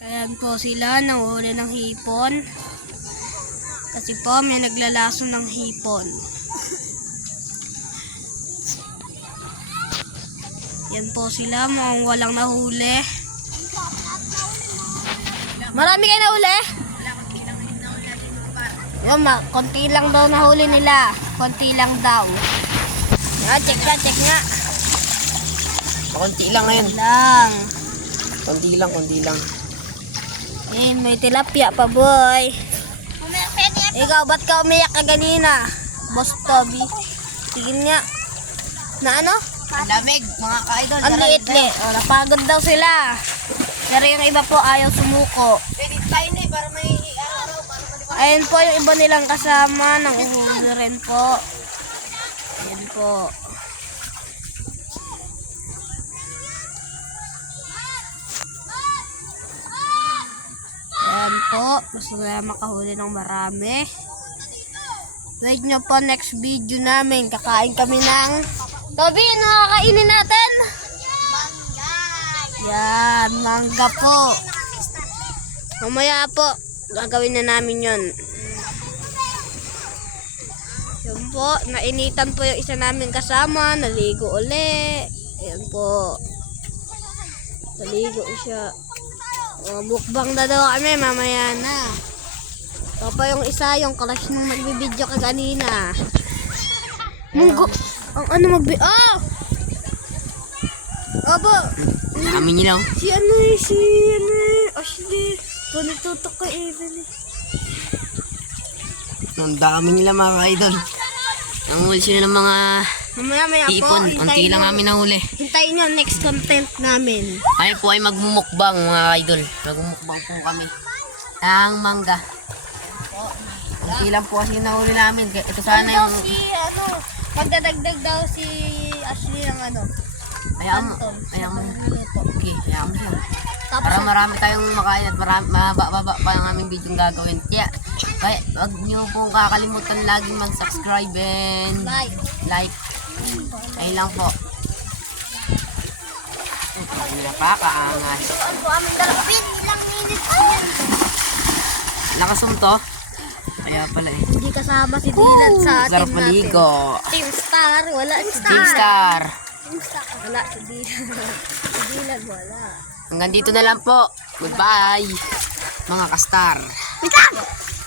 Ayan po sila, nanguhuli ng hipon. Kasi po may naglalaso ng hipon. Yan po sila, mukhang walang nahuli. Marami kayo nahuli? Yan, konti lang daw nahuli nila. Konti lang daw. Yan, check nga. Konti lang ngayon. Lang. Konti lang. Ayan, may tilapia pa, boy. Ikaw, ba't ka umiyak ka ganina? Boss Toby. Tigil nga. Na ano? Ang lamig, mga ka-idol. Ang liit-liit. O, napagod daw sila. Pero yung iba po ayaw sumuko. Pwede tayo na para may araw. Ayan po yung iba nilang kasama. Nanguhuli rin po. Ayan po. Ayan po. Gusto nila makahuli ng marami. Wait nyo po next video namin. Kakain kami ng... Toby, ano kakainin natin? Yan, mangga po. Mamaya po, gagawin na namin yun. Yan po, nainitan po yung isa namin kasama. Naligo uli. Ayan po. Naligo siya. O, mukbang na daw kami, mamaya na. Ito pa yung isa, yung crush nung magbibideo ka kanina. Munggo. Ang ano Oh! Aba! Amin nyo lang. Si Ashley. Panitutok ka Evelyn. Ang dami nila mga ka-idol. Nanguhuli sila ng mga Mamaya po. ipon. Unti lang namin nahuli. Hintayin nyo next content namin. Kami po ay magmumukbang mga idol. Magmumukbang po kami. Ang mangga. Unti lang po kasi nahuli namin. Ito sana yung... Magdadagdag daw si Ashley ng ano. Hayaan mo. Okay, hayaan mo siya. Tapos, Para marami tayong makain at mahaba pa ang aming video gagawin. Kaya wag niyo pong kakalimutan laging mag-subscribe and like. Ayun lang po. Nakakaangas. ang aming dalawin. Ilang minutes pa yan. Nakasum to. Kaya pala eh. Hindi kasama si Dylan sa Sarap team natin. maligo. Team Star. Wala si Team Star. Wala si Dylan. Si Dylan wala. Hanggang dito na lang po. Goodbye. Mga ka-star. Wait lang!